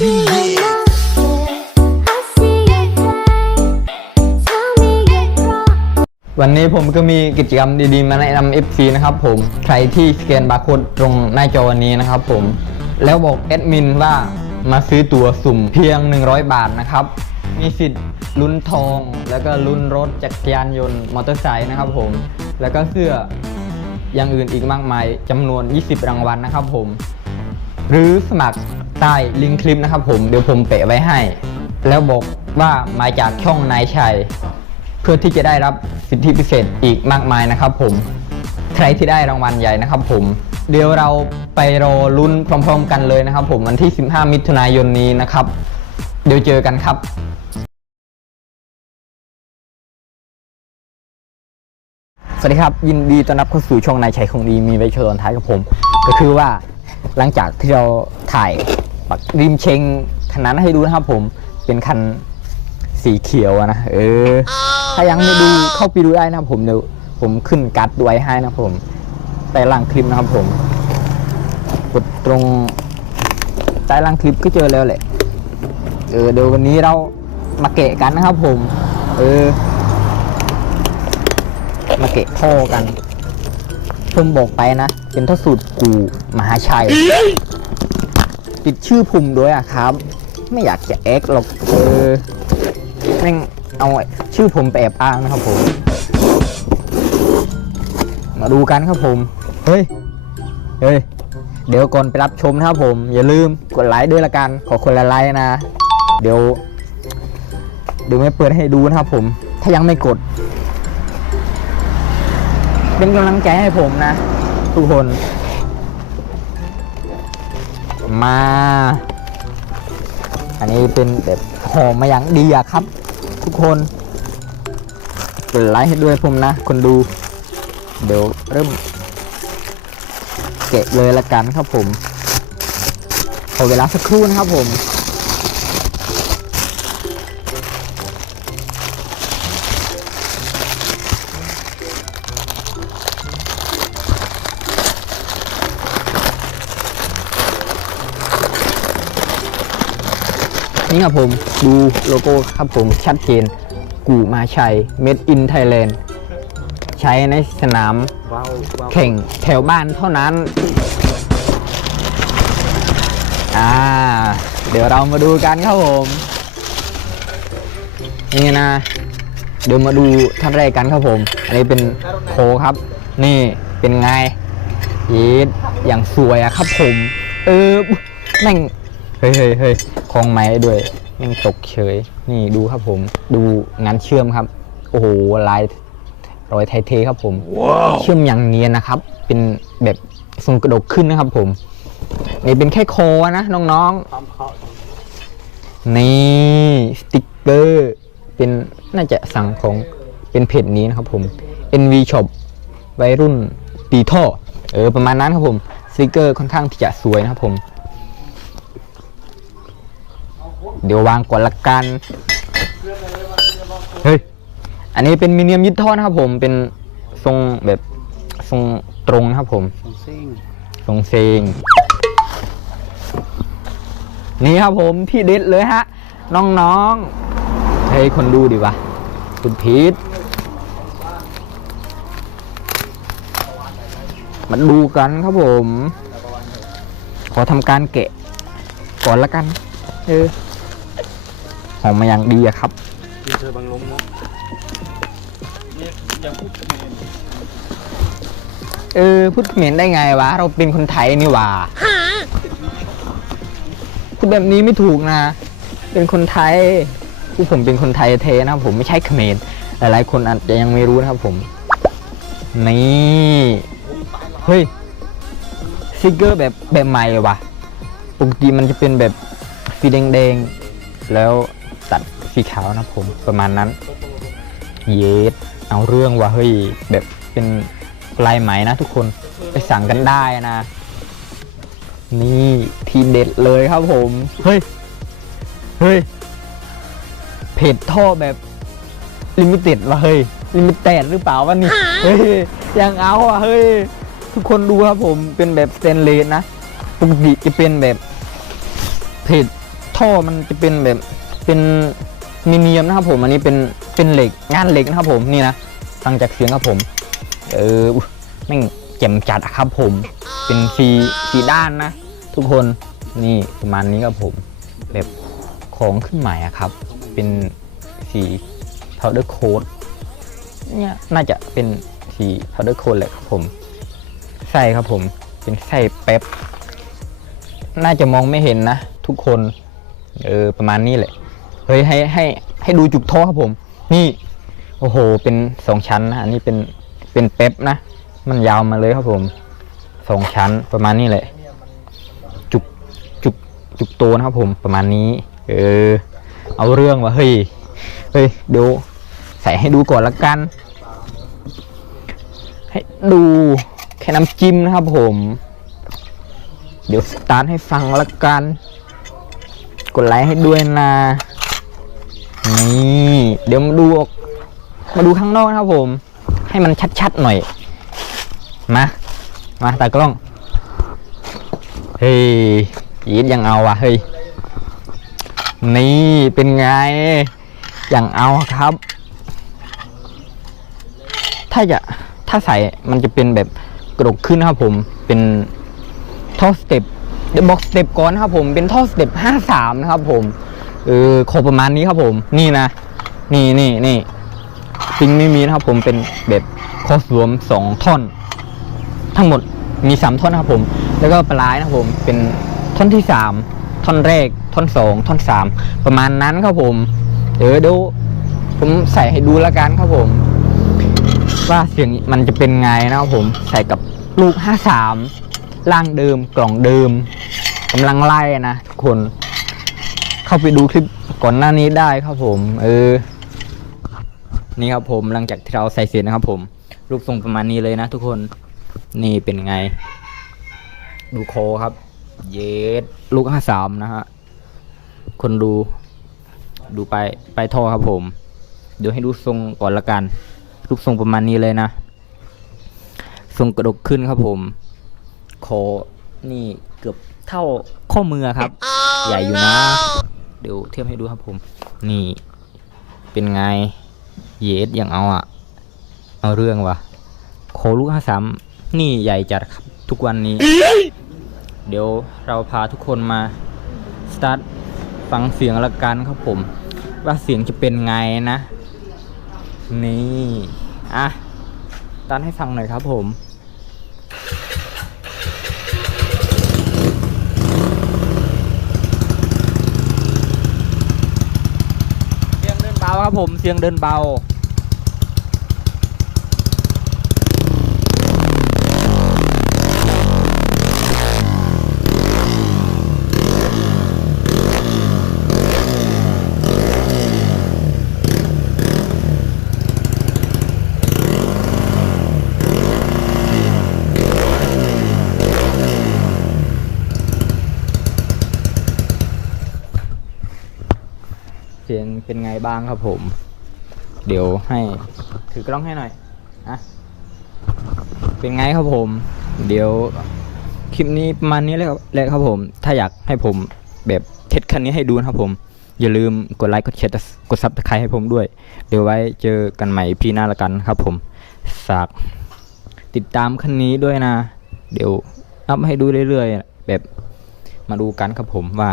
วันนี้ผมก็มีกิจกรรมดีๆ มาแนะนำ FC นะครับผม ใครที่สแกนบาร์โค้ดตรงหน้าจอวันนี้นะครับผม แล้วบอกแอดมินว่ามาซื้อตั๋วสุ่มเพียง 100 บาทนะครับ มีสิทธิ์ลุ้นทอง แล้วก็ลุ้นรถจักรยานยนต์มอเตอร์ไซค์นะครับผม แล้วก็เสื้ออย่างอื่นอีกมากมายจำนวน 20 รางวัลนะครับผม หรือสมัคร ใต้ลิงก์คลิปนะครับผมเดี๋ยวผมแปะไว้ให้ แล้วบอกว่ามาจากช่องนายชัย เพื่อที่จะได้รับสิทธิพิเศษอีกมากมายนะครับผมใครที่ได้รางวัลใหญ่นะครับผมเดี๋ยวเราไปรอลุ้นพร้อม ๆ กันเลยนะครับ ผมวันที่ 15 มิถุนายนนี้นะครับ เดี๋ยวเจอกันครับสวัสดีครับ ยินดีต้อนรับเข้าสู่ช่องนายชัยคงดีมีไว้โชว์ตอนท้ายกับผม ก็คือว่าหลังจากที่เราถ่าย ปักริมเชงคันนั้นให้ดูนะครับผมเป็นคันสีเขียวอะนะเออ ถ้ายังไม่ดูเข้าไปดูได้นะครับผมเดี๋ยวผมขึ้นการ์ดไว้ให้นะครับผมใต้ล่างคลิปนะครับผม กดตรงใต้ล่างคลิปก็เจอแล้วแหละเออเดี๋ยววันนี้เรามาเกะกันนะครับผม เออ มาเกะท่อกันผมบอกไปนะ เป็นท่อสูตรกูมหาชัย ติดชื่อภูมิด้วยอะครับ ไม่อยากจะเอ็กหรอกเออแม่งเอาชื่อผมไปแอบอ้างนะครับผม มาดูกันครับผม เฮ้ย เฮ้ย เดี๋ยวก่อนไปรับชมนะครับผม อย่าลืมกดไลค์ด้วยละกัน ขอคนละไลค์นะ เดี๋ยว เดี๋ยวไม่เปิดให้ดูนะครับผม ถ้ายังไม่กด เป็นกำลังใจให้ผมนะ ทุกคน มา อันนี้เป็นแบบหอมมาอย่างดีอะครับ ทุกคนกดไลค์ให้ด้วยผมนะ คนดู เดี๋ยวเริ่มเกะเลยละกันครับผมขอเวลาสักครู่นะครับผม นี่ครับผมดูโลโก้ครับผมชัดเจนกูมาชัย Made in Thailand ใช้ในสนามแข่งแถวบ้านเท่านั้น อ่า เดี๋ยวเรามาดูกันครับผม นี่นะ เดี๋ยวมาดูท่านแรกกันครับผม อันนี้เป็นโคครับ นี่เป็นไงยีดอย่างสวยอะครับผม เออแม่ง เฮ้ยเฮ้ยเฮ้ยคล้องไม้ด้วยแม่งตกเฉย นี่ดูครับผม ดูงานเชื่อมครับ โอ้โหลายรอยไทยเทครับผมเชื่อมอย่างเนียนนะครับ เป็นแบบทรงกระดกขึ้นนะครับผม นี่เป็นแค่โคนะน้องๆ นี่สติกเกอร์ เป็นน่าจะสั่งของเป็นเพจนี้นะครับผม NV Shop วัยรุ่นตีท่อ เออประมาณนั้นครับผมสติกเกอร์ค่อนข้างที่จะสวยนะครับผม เดี๋ยววางก่อนละกัน เฮ้ย อันนี้เป็นมิเนียมยึดท่อนะครับผม เป็นทรงแบบทรงตรงนะครับผมทรงเซง นี่ครับผมพี่เด็ดเลยฮะ น้องๆเฮ้ยคนดูดิวะคุณพีทมาดูกันครับผม ขอทำการแกะก่อนละกัน เออ หอมมาอย่างดีอะครับที่เธอบังลมเนาะนี่ยังพูดเขมรเออพูดเขมรได้ไงวะ เราเป็นคนไทยนี่หว่าพูดแบบนี้ไม่ถูกนะ เป็นคนไทยผู้ผมเป็นคนไทยเทนะครับผมไม่ใช่เขมรหลายๆคนอาจจะยังไม่รู้นะครับผมนี่เฮ้ยสติกเกอร์แบบแบบใหม่ว่ะปกติมันจะเป็นแบบสีแดงๆแล้วตัด สีขาวนะครับผมประมาณนั้น เยสเอาเรื่องว่ะเฮ้ยแบบเป็นลายไหมนะทุกคนไปสั่งกันได้นะ นี่ทีเด็ดเลยครับผม เฮ้ย เฮ้ยเพจท่อแบบลิมิเต็ดว่ะเฮ้ยลิมิเต็ดหรือเปล่าวะนี่เฮ้ยยังเอาอะเฮ้ยทุกคนดูครับผมเป็นแบบสเตนเลสนะปกติจะเป็นแบบเพจท่อมันจะเป็นแบบเป็น มิเนียมนะครับผมอันนี้เป็นเป็นเหล็กงานเหล็กนะครับผมนี่นะฟังจากเสียงครับผม เออแม่งแจ่มจัดอะครับผม เป็นสีสีด้านนะ ทุกคนนี่ประมาณนี้ครับผม แบบของขึ้นใหม่อะครับ เป็นสี powder coat เนี่ยน่าจะเป็นสี powder coat แหละครับผมไส้ครับผม เป็นไส้เป๊ปน่าจะมองไม่เห็นนะ ทุกคน เออ ประมาณนี้แหละ เฮ้ยให้ให้ให้ดูจุกท่อครับผม นี่ โอ้โห เป็นสองชั้นนะอันนี้เป็นเป็นเป๊ปนะ มันยาวมาเลยครับผมสองชั้นประมาณนี้แหละ จุกจุกจุกโตนะครับผมประมาณนี้ เออ เอาเรื่องว่ะเฮ้ยเฮ้ยเดี๋ยวใส่ให้ดูก่อนละกัน ให้ดูแค่น้ำจิ้มนะครับผม เดี๋ยวสตาร์ทให้ฟังละกัน กดไลค์ให้ด้วยนะ นี่เดี๋ยวมาดูมาดูข้างนอกนะครับผม ให้มันชัดๆหน่อย มา มาตากล้อง เฮ้ยยีดยังเอาวะเฮ้ย นี่เป็นไงอย่างเอาครับ ถ้าจะถ้าใส่มันจะเป็นแบบกระดกขึ้นนะครับผม เป็นท่อสเต็ปเดี๋ยวบอกสเต็ปก่อนครับผม เป็นท่อสเต็ปห้าสามนะครับผม เออขอประมาณนี้ครับผม นี่นะ นี่นี่นี่ปิงไม่มีนะครับผมเป็นแบบคอสรวมสองท่อน ทั้งหมดมีสามท่อนนะครับผม แล้วก็ปลายนะครับผมเป็นท่อนที่สามท่อนแรกท่อนสองท่อนสามประมาณนั้นครับผม เดี๋ยวดี๋ยวผมใส่ให้ดูล้วกันครับผม ว่าเสียงมันจะเป็นไงนะครับผมใส่กับลูก53ล่างเดิมกล่องเดิมกำลังไล่นะทุกคน เข้าไปดูคลิปก่อนหน้านี้ได้ครับผม เออ นี่ครับผมหลังจากที่เราใส่เสร็จนะครับ ผม รูปทรงประมาณนี้เลยนะ ทุกคนนี่เป็นไง ดูโคครับ เยสลูก53นะฮะคนดู ดูไปไปท่อครับผม เดี๋ยวให้ดูทรงก่อนละกัน รูปทรงประมาณนี้เลยนะทรงกระดกขึ้นครับผมคอนี่เกือบเท่าข้อมือครับ ใหญ่อยู่นะ เดี๋ยวเทียบให้ดูครับผม นี่ เป็นไง เยสอย่างเอาอะเอาเรื่องวะโคลูกห้าสามนี่ใหญ่จัดครับทุกวันนี้ เดี๋ยวเราพาทุกคนมาสตาร์ทฟังเสียงละกันครับผม ว่าเสียงจะเป็นไงนะ นี่ อะตันให้ฟังหน่อยครับผม เสียงเดินเบาครับ ผมเสียงเดินเบา เสียงเป็นไง บ้างครับผม เดี๋ยวให้ถือกล้องให้หน่อยอะเป็นไงครับผม เดี๋ยวคลิปนี้ประมาณนี้เลยครับเลยครับผม ถ้าอยากให้ผมแบบเทสคันนี้ให้ดูนะครับผม อย่าลืมกดไลค์กดแชร์กดซับสไครต์ให้ผมด้วย เดี๋ยวไว้เจอกันใหม่พีหน้าละกันครับผมฝากติดตามคันนี้ด้วยนะ เดี๋ยวอัพให้ดูเรื่อยๆ แบบมาดูกันครับผมว่า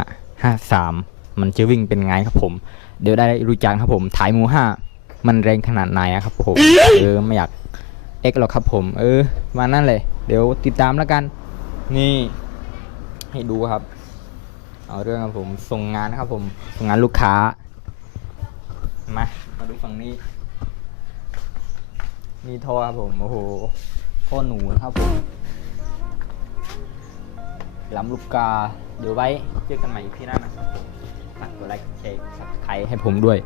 53 มันจะวิ่งเป็นไงครับผม เดี๋ยวได้รู้จักครับผมถ่ายหมูห้ามันแรงขนาดไหนอะครับผมเออไม่อยากเอ็กหรอกครับผม เออมานั่นเลย เดี๋ยวติดตามแล้วกัน นี่ ให้ดูครับ เอาเรื่องครับผมส่งงานนะครับผมส่งงานลูกค้ามามาดูฝั่งนี้นี่ท่อครับผมโอ้โหท่อหนูนะครับผมลำลูกกาเดี๋ยวไว้เจอกันใหม่พี่หน้านะครับผม ฝากกดไลค์กดแชร์สับสไครต์ให้ผมด้วย